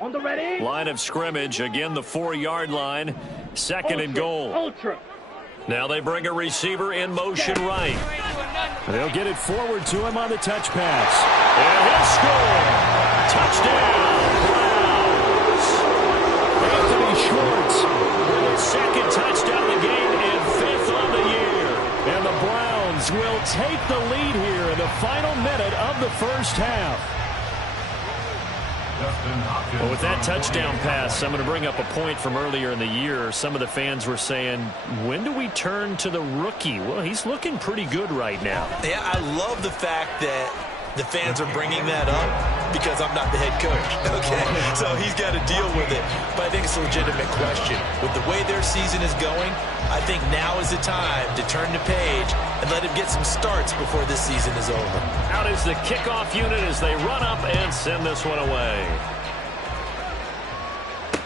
On the ready. Line of scrimmage, again the 4-yard line. Second and goal. Ultra. Now they bring a receiver in motion right. They'll get it forward to him on the touch pass. And he'll score. Touchdown, Browns. Anthony Schwartz with his second touchdown of the game and 5th on the year. And the Browns will take the lead here in the final minute of the first half. Well, with that touchdown pass, I'm going to bring up a point from earlier in the year. Some of the fans were saying, when do we turn to the rookie? Well, he's looking pretty good right now. Yeah, I love the fact that the fans are bringing that up because I'm not the head coach. Okay, so he's got to deal with it. But I think it's a legitimate question. With the way their season is going, I think now is the time to turn the page and let him get some starts before this season is over. Out is the kickoff unit as they run up and send this one away.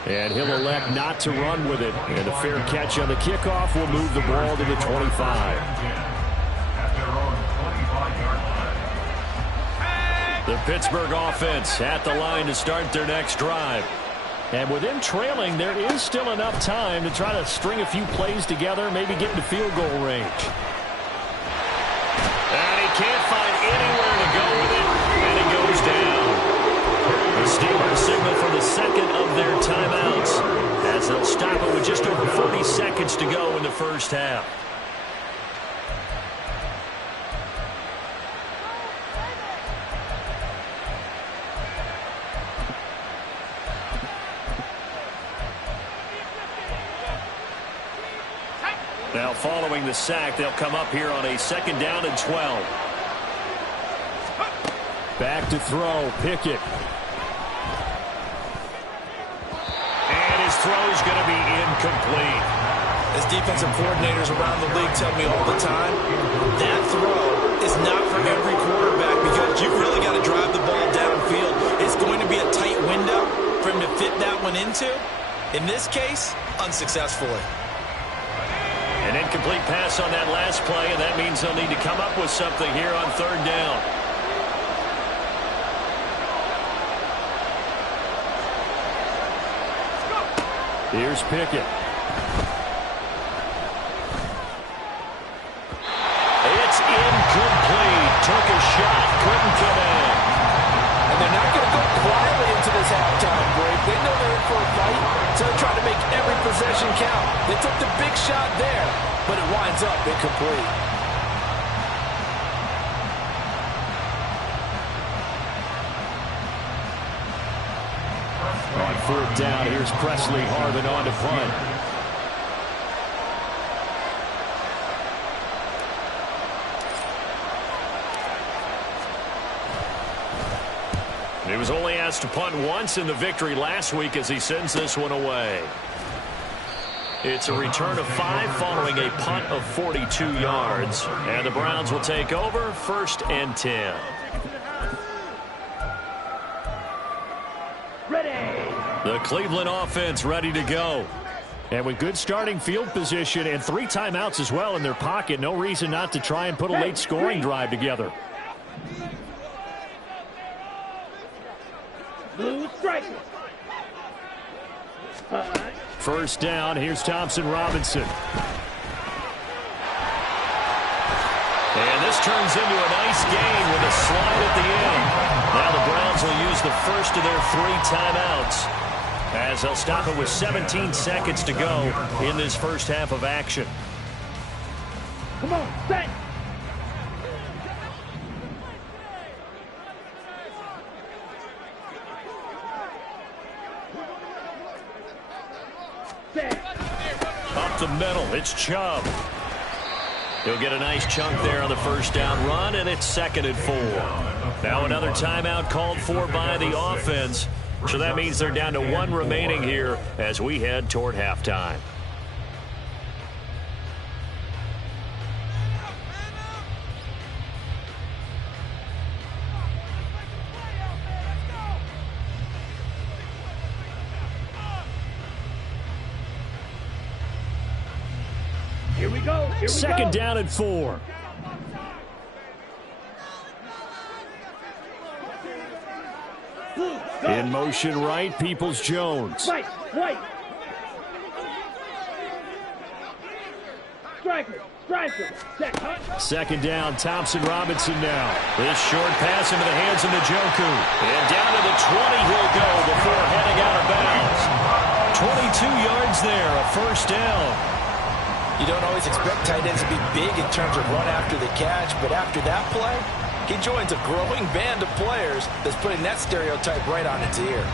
And he'll elect not to run with it. And a fair catch on the kickoff will move the ball to the 25. The Pittsburgh offense at the line to start their next drive. And with them trailing, there is still enough time to try to string a few plays together, maybe get into field goal range. And he can't find anywhere to go with it, and he goes down. The Steelers signal for the second of their timeouts as they'll stop it with just over 40 seconds to go in the first half. Now following the sack, they'll come up here on a 2nd down and 12. Back to throw, Pickett. And his throw's going to be incomplete. As defensive coordinators around the league tell me all the time, that throw is not for every quarterback because you've really got to drive the ball downfield. It's going to be a tight window for him to fit that one into. In this case, unsuccessfully. An incomplete pass on that last play, and that means they'll need to come up with something here on 3rd down. Here's Pickett. It's incomplete. Took a shot, couldn't come in. And they're not going to go quietly into this halftime break. They know they're in for a fight, so they're trying to make every possession count. They took the big shot there, but it winds up incomplete. On 4th down, here's Presley Harvin on to punt. He was only asked to punt once in the victory last week as he sends this one away. It's a return of 5 following a punt of 42 yards. And the Browns will take over 1st and 10. Ready. The Cleveland offense ready to go. And with good starting field position and 3 timeouts as well in their pocket, no reason not to try and put a late scoring drive together. Blue strike. 1st down, here's Thompson Robinson. And this turns into a nice gain with a slide at the end. Now the Browns will use the first of their 3 timeouts as they'll stop it with 17 seconds to go in this first half of action. Come on, set. Up the middle, it's Chubb. He'll get a nice chunk there on the 1st down run, and it's 2nd and 4. Now another timeout called for by the offense. So that means they're down to 1 remaining here as we head toward halftime. Second down and 4. In motion right, Peoples-Jones. Right. Striker. Set. Second down, Thompson-Robinson now. This short pass into the hands of Njoku. And down to the 20 he'll go before heading out of bounds. 22 yards there, a first down. You don't always expect tight ends to be big in terms of run after the catch, but after that play, he joins a growing band of players that's putting that stereotype right on its ear.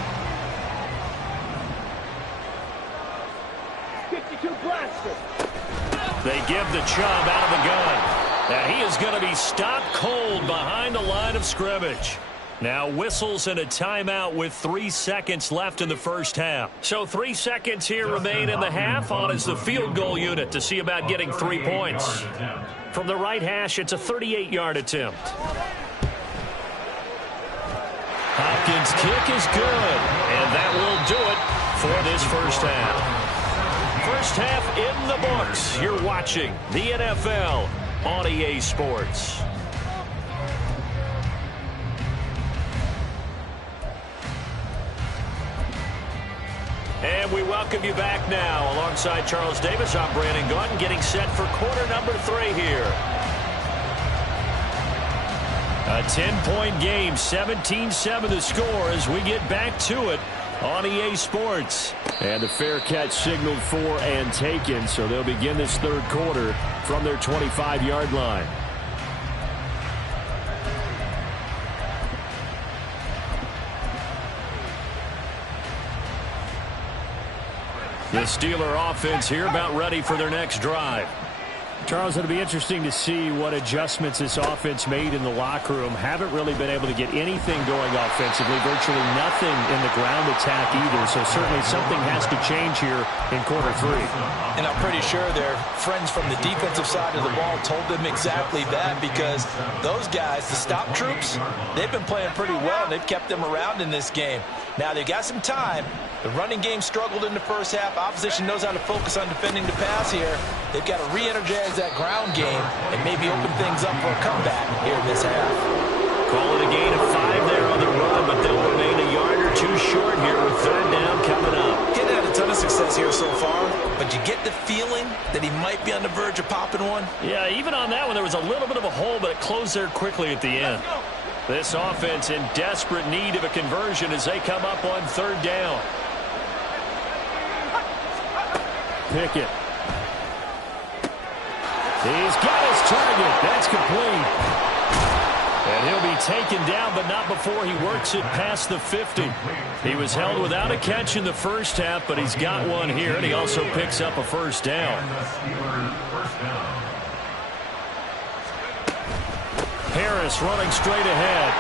52 blaster. They give the Chubb out of the gun. And he is going to be stopped cold behind the line of scrimmage. Now whistles and a timeout with 3 seconds left in the first half. So 3 seconds here remain in the half. On is the field goal unit to see about getting 3 points. From the right hash, it's a 38-yard attempt. Hopkins' kick is good. And that will do it for this first half. First half in the books. You're watching the NFL on EA Sports. And we welcome you back now. Alongside Charles Davis, I'm Brandon Gaudin, getting set for quarter number 3 here. A 10-point game, 17-7 the score as we get back to it on EA Sports. And the fair catch signaled for and taken, so they'll begin this third quarter from their 25-yard line. The Steeler offense here about ready for their next drive. Charles, it'll be interesting to see what adjustments this offense made in the locker room. Haven't really been able to get anything going offensively, virtually nothing in the ground attack either. So certainly something has to change here in quarter 3. And I'm pretty sure their friends from the defensive side of the ball told them exactly that, because those guys, the stop troops, they've been playing pretty well. They've kept them around in this game. Now they've got some time. The running game struggled in the first half. Opposition knows how to focus on defending the pass here. They've got to re-energize that ground game and maybe open things up for a comeback here in this half. Call it a gain of 5 there on the run, but they'll remain a yard or 2 short here with third down coming up. Getting had a ton of success here so far, but you get the feeling that he might be on the verge of popping one. Yeah, even on that one, there was a little bit of a hole, but it closed there quickly at the end. This offense in desperate need of a conversion as they come up on third down. Pickett. He's got his target. That's complete. And he'll be taken down, but not before he works it past the 50. He was held without a catch in the first half, but he's got one here, and he also picks up a first down. Harris running straight ahead.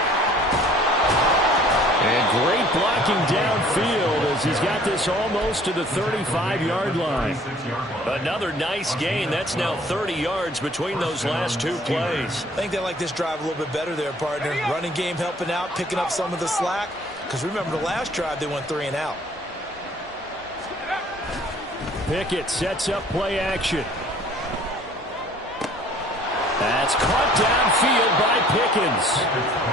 And great blocking downfield as he's got this almost to the 35-yard line. Another nice gain. That's now 30 yards between those last 2 plays. I think they like this drive a little bit better there, partner. Running game helping out, picking up some of the slack. Because remember, the last drive they went 3 and out. Pickett sets up play action. That's caught downfield by Pickens.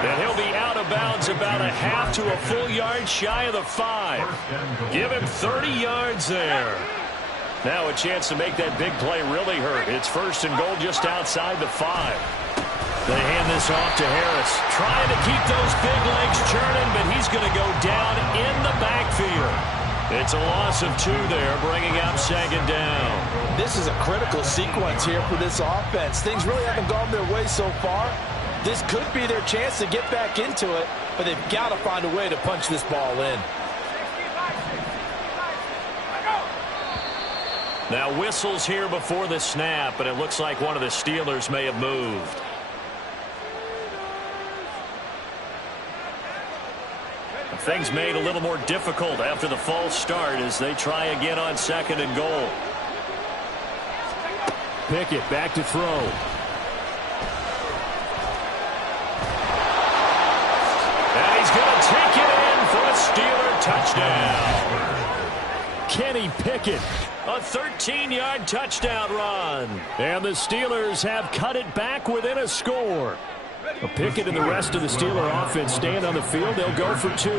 And he'll be out of bounds about a half to a full yard shy of the 5. Give him 30 yards there. Now a chance to make that big play really hurt. It's first and goal just outside the 5. They hand this off to Harris. Trying to keep those big legs churning, but he's going to go down in the backfield. It's a loss of 2 there, bringing up second down. This is a critical sequence here for this offense. Things really haven't gone their way so far. This could be their chance to get back into it, but they've got to find a way to punch this ball in. Now whistles here before the snap, and it looks like one of the Steelers may have moved. Things made a little more difficult after the false start as they try again on second and goal. Pickett back to throw. And he's going to take it in for a Steeler touchdown. Kenny Pickett. A 13-yard touchdown run. And the Steelers have cut it back within a score. Pickett and the rest of the Steeler offense stand on the field. They'll go for 2.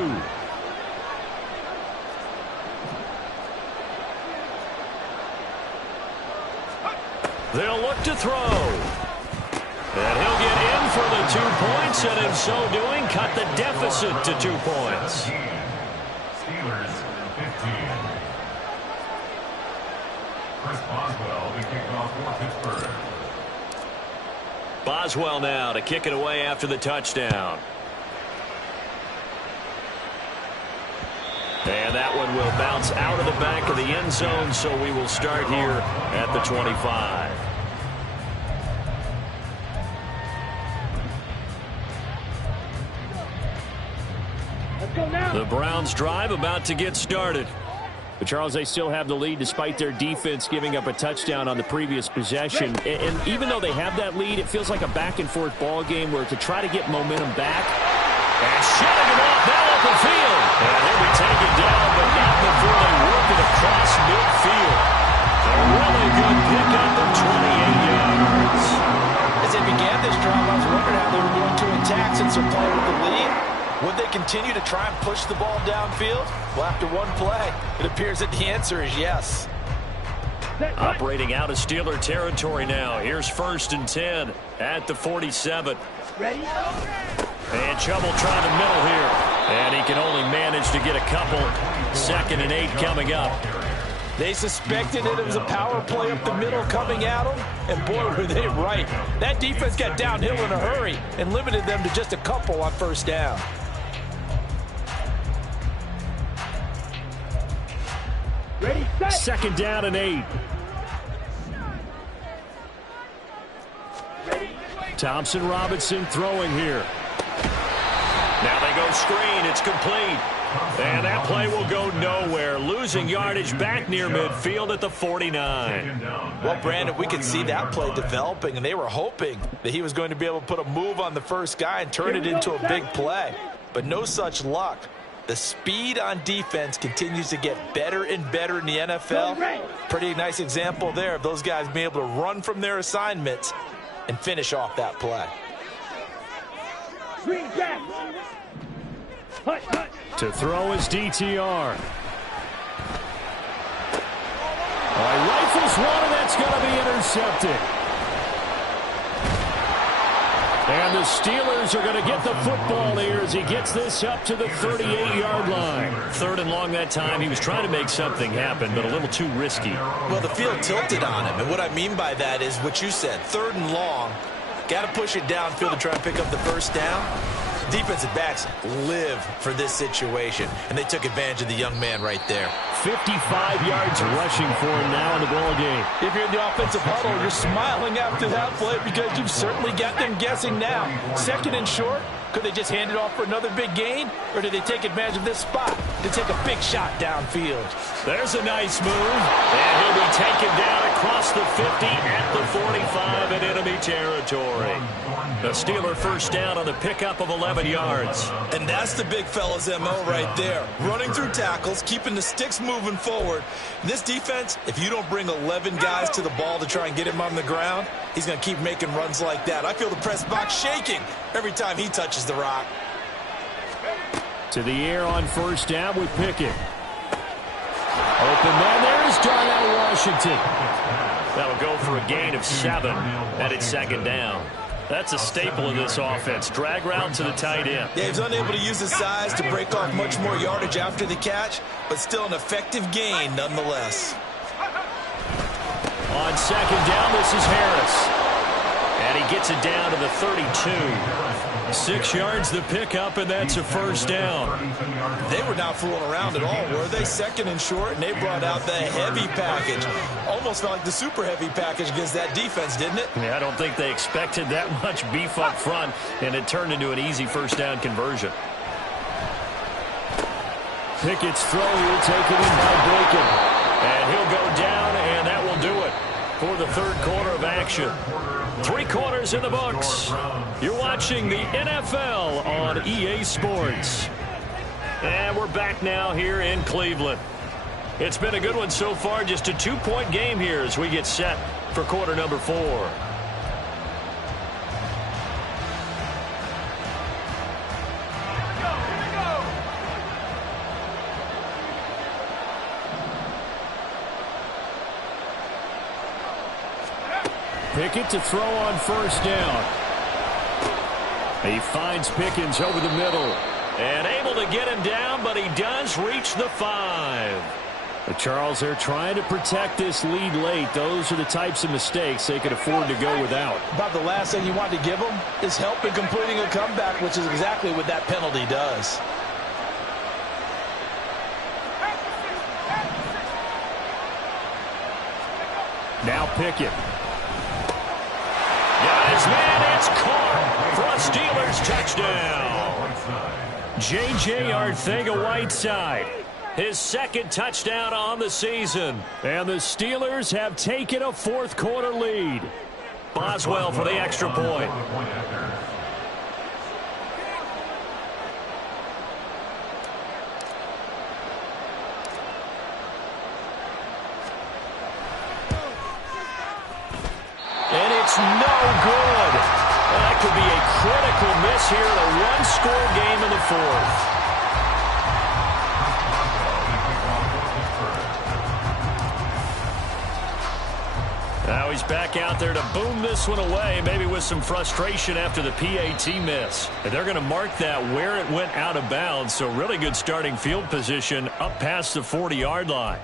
They'll look to throw. And he'll get in for the 2 points, and in so doing, cut the deficit to 2 points. Steelers 15. Chris Boswell to kick off for Pittsburgh. Boswell now to kick it away after the touchdown. And that one will bounce out of the back of the end zone, so we will start here at the 25. Let's go now. The Browns drive about to get started. But Charles, they still have the lead despite their defense giving up a touchdown on the previous possession. And even though they have that lead, it feels like a back-and-forth ball game where to try to get momentum back. And shutting him off now up the field. And he'll be taken down, but not before they work it across midfield. A really good pickup of 28 yards. As they began this drive, I was wondering how they were going to attack since they're playing with the lead. Would they continue to try and push the ball downfield? Well, after one play, it appears that the answer is yes. Operating out of Steeler territory now. Here's 1st and 10 at the 47. Ready? And Chubb trying the middle here. And he can only manage to get a couple. 2nd and 8 coming up. They suspected it was a power play up the middle coming at them, and boy, were they right. That defense got downhill in a hurry and limited them to just a couple on 1st down. Ready, set. 2nd down and 8. Ready. Thompson Robinson throwing here. Now they go screen. It's complete. And that play will go nowhere. Losing yardage back near midfield at the 49. Well, Brandon, we could see that play developing, and they were hoping that he was going to be able to put a move on the first guy and turn it into a big play. But no such luck. The speed on defense continues to get better and better in the NFL. Pretty nice example there of those guys being able to run from their assignments and finish off that play. Green back. Hut, hut. To throw is DTR. Rifles one, and that's going to be intercepted. And the Steelers are going to get the football here as he gets this up to the 38-yard line. 3rd and long that time. He was trying to make something happen, but a little too risky. Well, the field tilted on him, and what I mean by that is what you said. 3rd and long, got to push it downfield to try and pick up the 1st down. Defensive backs live for this situation, and they took advantage of the young man right there. 55 yards rushing for him now in the ball game. If you're in the offensive huddle, you're smiling after that play because you've certainly got them guessing now. 2nd and short, could they just hand it off for another big gain, or did they take advantage of this spot to take a big shot downfield? There's a nice move, and he'll be taken down across the 50 at the 45 in enemy territory. The Steeler 1st down on the pickup of 11 yards. And that's the big fella's MO right there. Running through tackles, keeping the sticks moving forward. This defense, if you don't bring 11 guys to the ball to try and get him on the ground, he's going to keep making runs like that. I feel the press box shaking every time he touches the rock. To the air on 1st down with Pickett. Open man, there is Darnell Washington. That'll go for a gain of 7, and it's 2nd down. That's a staple of this offense. Drag route to the tight end. Yeah, he's unable to use his size to break off much more yardage after the catch, but still an effective gain nonetheless. On 2nd down, this is Harris. And he gets it down to the 32. 6 yards the pickup, and that's a 1st down. They were not fooling around at all, were they? 2nd and short, and they brought out the heavy package. Almost felt like the super heavy package against that defense, didn't it? Yeah, I don't think they expected that much beef up front, and it turned into an easy 1st down conversion. Pickett's throw here taken in by Bacon. And he'll go down, and that will do it for the 3rd quarter of action. 3 quarters in the books. You're watching the NFL on EA Sports. And we're back now here in Cleveland. It's been a good one so far. Just a 2-point game here as we get set for quarter number 4. Pickett to throw on first down. He finds Pickens over the middle. And able to get him down, but he does reach the 5. Charles, they're trying to protect this lead late. Those are the types of mistakes they could afford to go without. About the last thing you want to give them is help in completing a comeback, which is exactly what that penalty does. Now Pickett. Got his man, it's caught for a Steelers touchdown. J.J. Arcega-Whiteside, his second touchdown on the season. And the Steelers have taken a fourth-quarter lead. Boswell for the extra point. And it's no good. That could be a critical miss here in a one-score game in the fourth. Now he's back out there to boom this one away, maybe with some frustration after the PAT miss. And they're going to mark that where it went out of bounds, so really good starting field position up past the 40-yard line.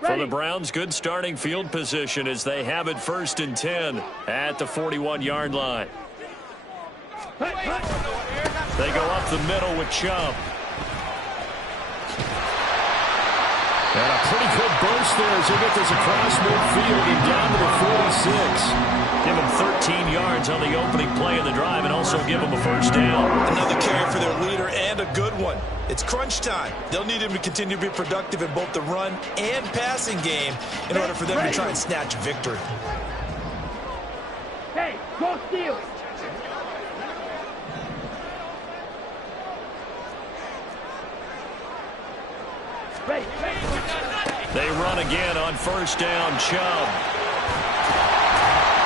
For the Browns, good starting field position as they have it 1st and 10 at the 41-yard line. They go up the middle with Chubb. And a pretty good burst there as they get this across midfield and down to the 46. Give him 13 yards on the opening play of the drive and also give him a first down. Another carry for their leader and a good one. It's crunch time. They'll need him to continue to be productive in both the run and passing game in order for them to try and snatch victory. Hey, go Steelers! They run again on first down, Chubb.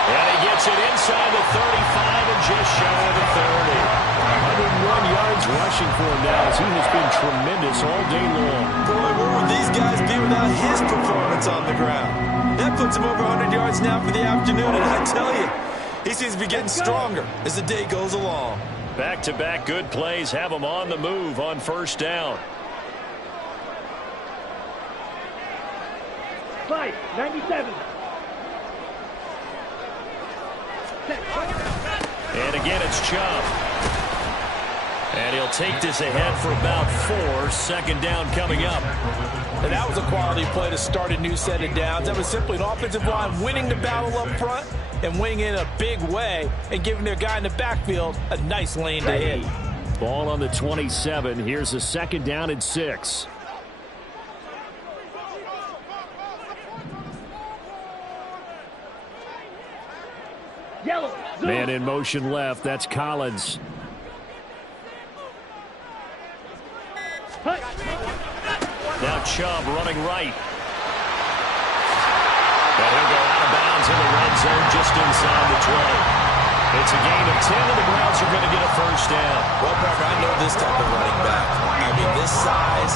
And he gets it inside the 35 and just shy of the 30. 101 yards rushing for him now as he has been tremendous all day long. Boy, where would these guys be without his performance on the ground? That puts him over 100 yards now for the afternoon, and I tell you, he seems to be getting stronger as the day goes along. Back-to-back good plays have him on the move on first down. 97. And again, it's Chubb. And he'll take this ahead for about 4. Second down coming up. And that was a quality play to start a new set of downs. That was simply an offensive line winning the battle up front and winning in a big way and giving their guy in the backfield a nice lane to hit. Ball on the 27. Here's a second down and 6. Man in motion left. That's Collins. Now Chubb running right. And he'll go out of bounds in the red zone just inside the 20. It's a gain of 10, and the Browns are going to get a first down. Well, Parker, I know this type of running back. I mean, this size,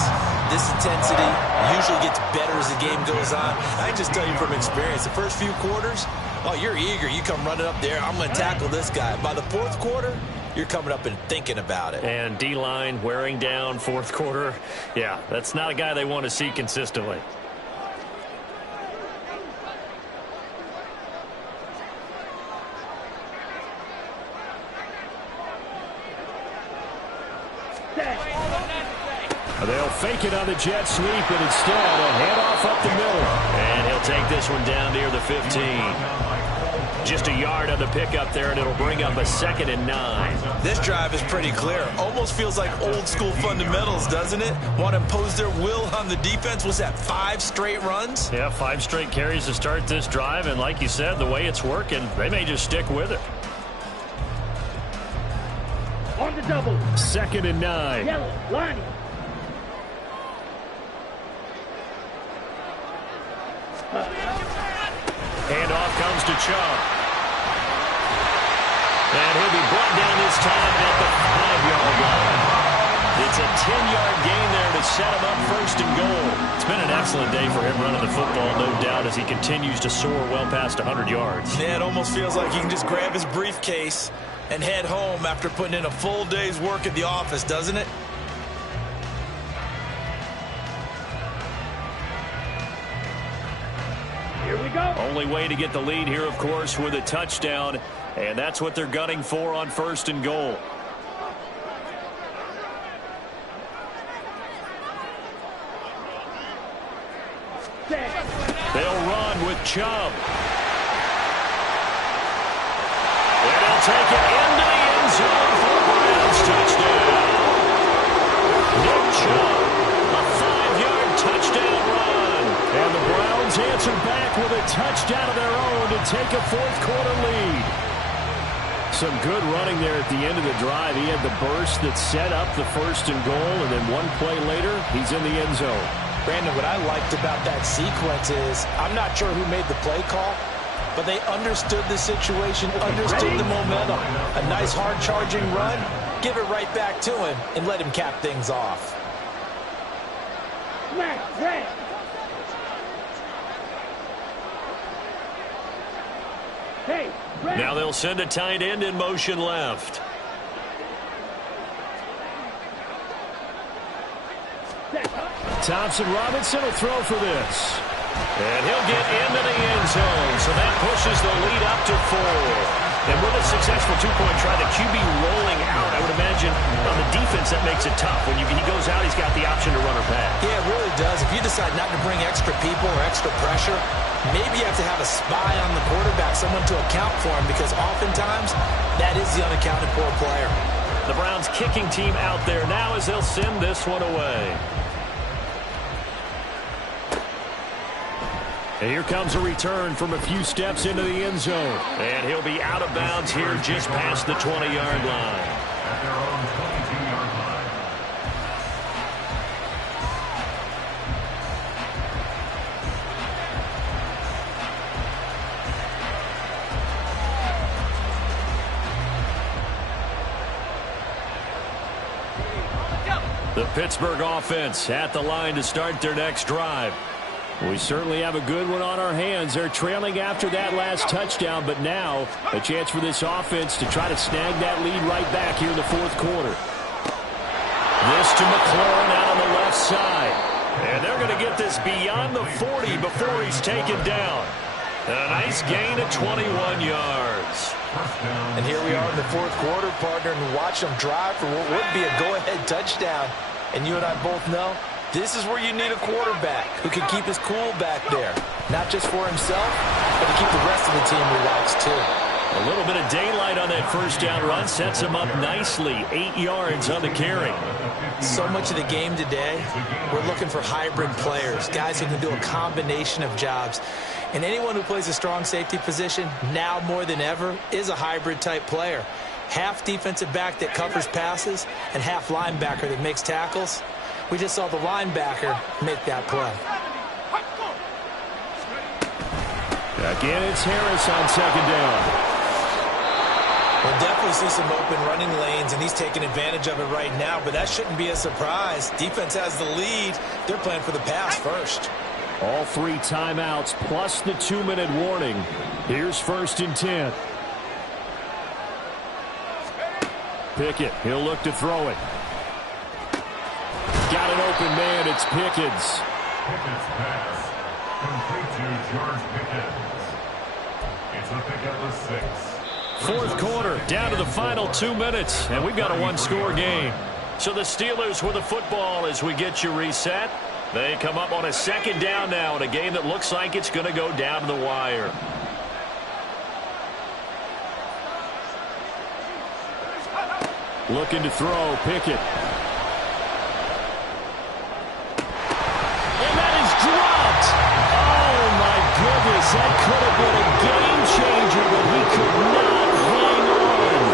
this intensity usually gets better as the game goes on. I can just tell you from experience, the first few quarters, oh, you're eager. You come running up there. I'm going to tackle this guy. By the fourth quarter, you're coming up and thinking about it. And D-line wearing down fourth quarter. Yeah, that's not a guy they want to see consistently. They'll fake it on the jet sweep, and instead a handoff up the middle. And he'll take this one down near the 15. Just a yard on the pickup there, and it'll bring up a 2nd and 9. This drive is pretty clear. Almost feels like old school fundamentals, doesn't it? Want to impose their will on the defense. Was that 5 straight runs? Yeah, 5 straight carries to start this drive, and like you said, the way it's working, they may just stick with it. On the double. 2nd and 9. Yellow. Lining. Handoff comes to Chubb. And he'll be brought down this time at the 5-yard line. It's a 10-yard gain there to set him up 1st and goal. It's been an excellent day for him running the football, no doubt, as he continues to soar well past 100 yards. Yeah, it almost feels like he can just grab his briefcase and head home after putting in a full day's work at the office, doesn't it? Here we go. Only way to get the lead here, of course, with a touchdown. And that's what they're gunning for on 1st and goal. They'll run with Chubb. And he'll take it into the end zone for a Browns touchdown. Nick Chubb, a 5-yard touchdown run. And the Browns answer back with a touchdown of their own to take a 4th-quarter lead. Some good running there at the end of the drive. He had the burst that set up the 1st and goal, and then one play later, he's in the end zone. Brandon, what I liked about that sequence is I'm not sure who made the play call, but they understood the situation, understood the momentum. A nice hard-charging run, give it right back to him, and let him cap things off. Red. Hey, red. Now they'll send a tight end in motion left. Thompson Robinson will throw for this. And he'll get into the end zone. So that pushes the lead up to 4. And with a successful 2-point try, the QB rolling out, I would imagine on the defense that makes it tough. When he goes out, he's got the option to run or pass. Yeah, it really does. If you decide not to bring extra people or extra pressure, maybe you have to have a spy on the quarterback, someone to account for him, because oftentimes that is the unaccounted for player. The Browns kicking team out there now as they'll send this one away. And here comes a return from a few steps into the end zone. And he'll be out of bounds here just past the 20-yard line. At their own 22-yard line. The Pittsburgh offense at the line to start their next drive. We certainly have a good one on our hands. They're trailing after that last touchdown, but now a chance for this offense to try to snag that lead right back here in the 4th quarter. This to McLaurin out on the left side. And they're going to get this beyond the 40 before he's taken down. A nice gain of 21 yards. And here we are in the 4th quarter, partner, and watch them drive for what would be a go-ahead touchdown. And you and I both know this is where you need a quarterback who can keep his cool back there. Not just for himself, but to keep the rest of the team relaxed too. A little bit of daylight on that 1st down run sets him up nicely. 8 yards on the carry. So much of the game today, we're looking for hybrid players, guys who can do a combination of jobs. And anyone who plays a strong safety position, now more than ever, is a hybrid type player. Half defensive back that covers passes and half linebacker that makes tackles. We just saw the linebacker make that play. Again, it's Harris on 2nd down. We'll definitely see some open running lanes, and he's taking advantage of it right now, but that shouldn't be a surprise. Defense has the lead. They're playing for the pass first. All 3 timeouts plus the 2-minute warning. Here's 1st and 10. Pickett, he'll look to throw it. Got an open man, it's Pickens. Pickett's pass. Complete to George Pickens. It's a Pickett with 6. 4th quarter, down to the final 2 minutes, and we've got a 1-score game. So the Steelers with the football as we get you reset. They come up on a 2nd down now in a game that looks like it's going to go down to the wire. Looking to throw, Pickett. And that is dropped. Oh, my goodness. That could have been a game changer, but he could not hang on.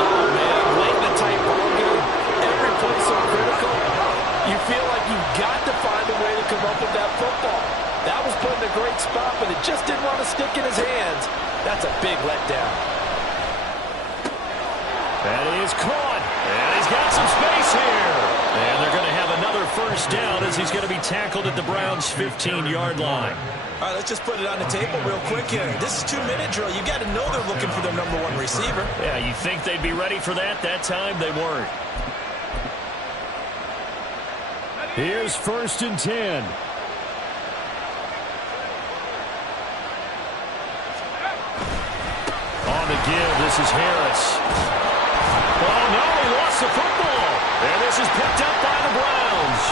Oh, man, late in the tight That is caught. And he's got some space here. And they're going to have another first down as he's going to be tackled at the Browns' 15-yard line. All right, let's just put it on the table real quick here. This is 2-minute drill. You got to know they're looking for their number one receiver. Yeah, you think they'd be ready for that? That time they weren't. Here's 1st and 10. On the give, this is Harris. Oh, no, he lost the football. And this is picked up by the Browns.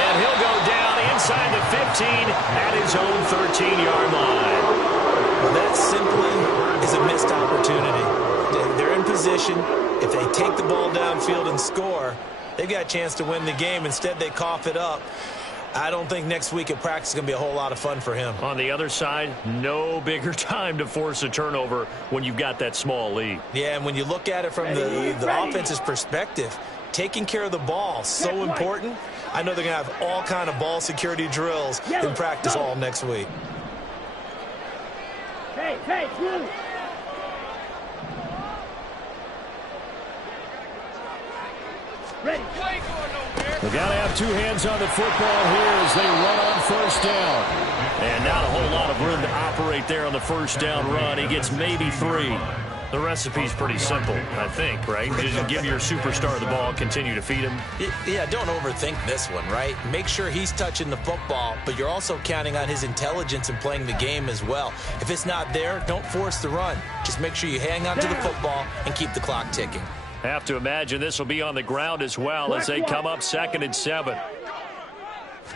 And he'll go down inside the 15 at his own 13-yard line. Well, that simply is a missed opportunity. They're in position. If they take the ball downfield and score, they've got a chance to win the game. Instead, they cough it up. I don't think next week at practice is going to be a whole lot of fun for him. On the other side, no bigger time to force a turnover when you've got that small lead. Yeah, and when you look at it from the offense's perspective, taking care of the ball, so important. I know they're going to have all kind of ball security drills in practice all next week. Hey, blue. Ready. They've got to have two hands on the football here as they run on first down. And not a whole lot of room to operate there on the first down run. He gets maybe 3. The recipe's pretty simple, I think, right? Just give your superstar the ball, continue to feed him. Yeah, don't overthink this one, right? Make sure he's touching the football, but you're also counting on his intelligence in playing the game as well. If it's not there, don't force the run. Just make sure you hang on to the football and keep the clock ticking. Have to imagine this will be on the ground as well as they come up 2nd and 7.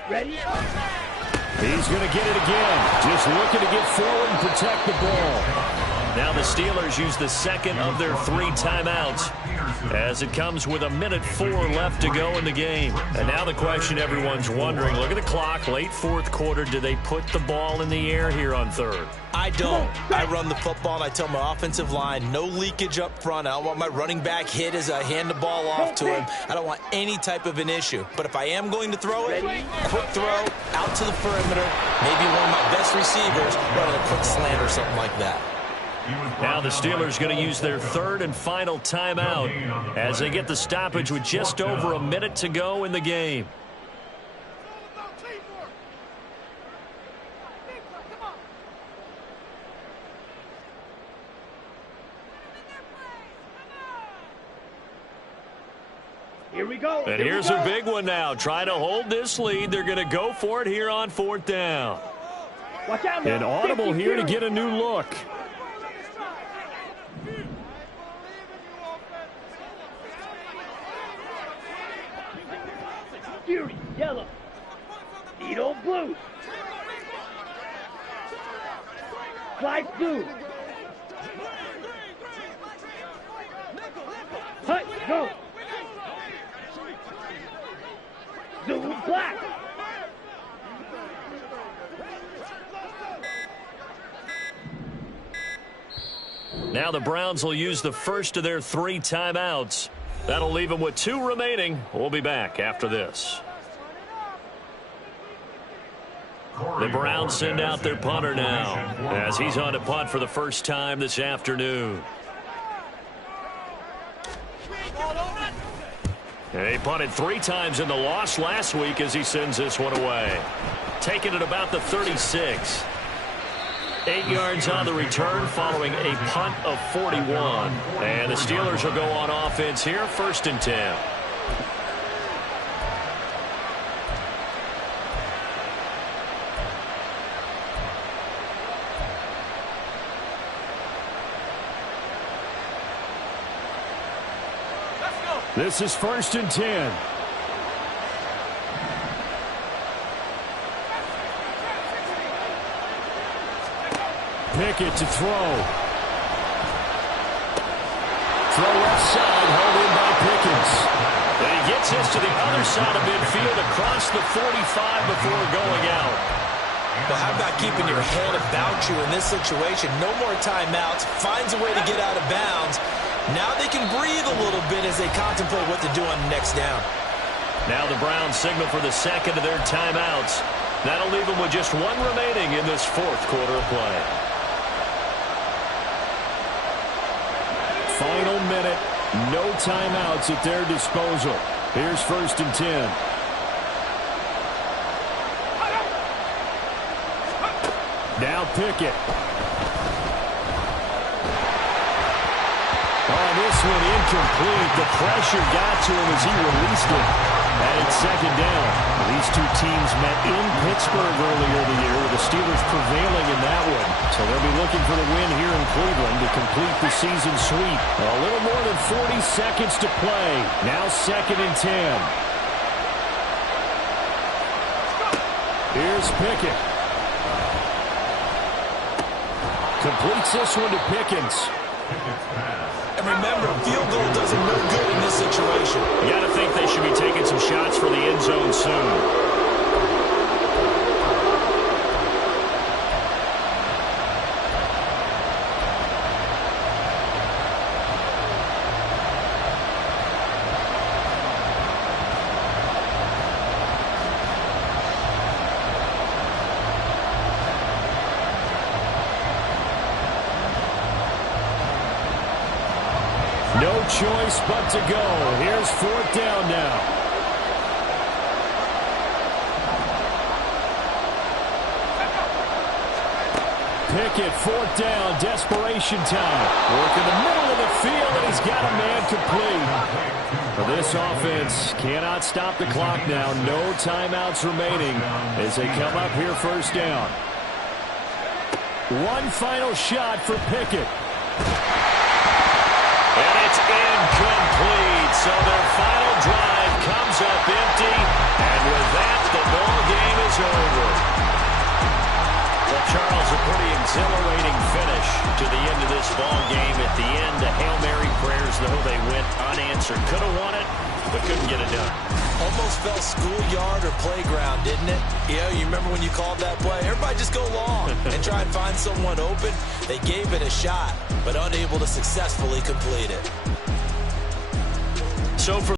Ready? He's going to get it again. Just looking to get forward and protect the ball. Now the Steelers use the second of their 3 timeouts as it comes with 1:04 left to go in the game. And now the question everyone's wondering, look at the clock, late 4th quarter, do they put the ball in the air here on 3rd? I don't. I run the football, and I tell my offensive line, no leakage up front. I don't want my running back hit as I hand the ball off to him. I don't want any type of an issue. But if I am going to throw it, quick throw, out to the perimeter, maybe one of my best receivers running a quick slant or something like that. Now the Steelers going to use their 3rd and final timeout as they get the stoppage with just over a minute to go in the game. Here we go. And here's a big one now. Trying to hold this lead. They're going to go for it here on 4th down. Watch out. An audible here to get a new look. Fury, yellow. Needle, blue. Slide, blue. Hut, go. Zoom, black. Now the Browns will use the first of their 3 timeouts. That'll leave them with 2 remaining. We'll be back after this. The Browns send out their punter now as he's on to punt for the first time this afternoon. And he punted 3 times in the loss last week as he sends this one away. Taking it about the 36. 8 yards on the return following a punt of 41. And the Steelers will go on offense here, 1st and 10. This is 1st and 10. Pickett to throw. Throw left side, held in by Pickens. And he gets this to the other side of midfield across the 45 before going out. Well, how about keeping your head about you in this situation? No more timeouts. Finds a way to get out of bounds. Now they can breathe a little bit as they contemplate what to do on the next down. Now the Browns signal for the second of their timeouts. That'll leave them with just 1 remaining in this 4th quarter of play. final minute. No timeouts at their disposal. Here's 1st and 10. Now Pickett. Oh, this one incomplete. The pressure got to him as he released it. And it's 2nd down. These two teams met in Pittsburgh earlier in the year, with the Steelers prevailing in that one. So they'll be looking for the win here in Cleveland to complete the season sweep. A little more than 40 seconds to play. Now 2nd and 10. Here's Pickett. Completes this one to Pickens. And remember, field goal does him no good in this situation. You got to think they should be taking some shots for the end zone soon. No choice but to go. Here's 4th down now. Pickett, 4th down, desperation time. Work in the middle of the field, and he's got a man complete. For this offense, cannot stop the clock now. No timeouts remaining as they come up here 1st down. One final shot for Pickett. And it's incomplete. So their final drive comes up empty. And with that, the ball game is over. Well, Charles, a pretty exhilarating finish to the end of this ball game. At the end, the Hail Mary prayers, though, they went unanswered. Could have won it, but couldn't get it done. Almost felt schoolyard or playground, didn't it? You remember when you called that play? Everybody just go long and try and find someone open. They gave it a shot, but unable to successfully complete it. So for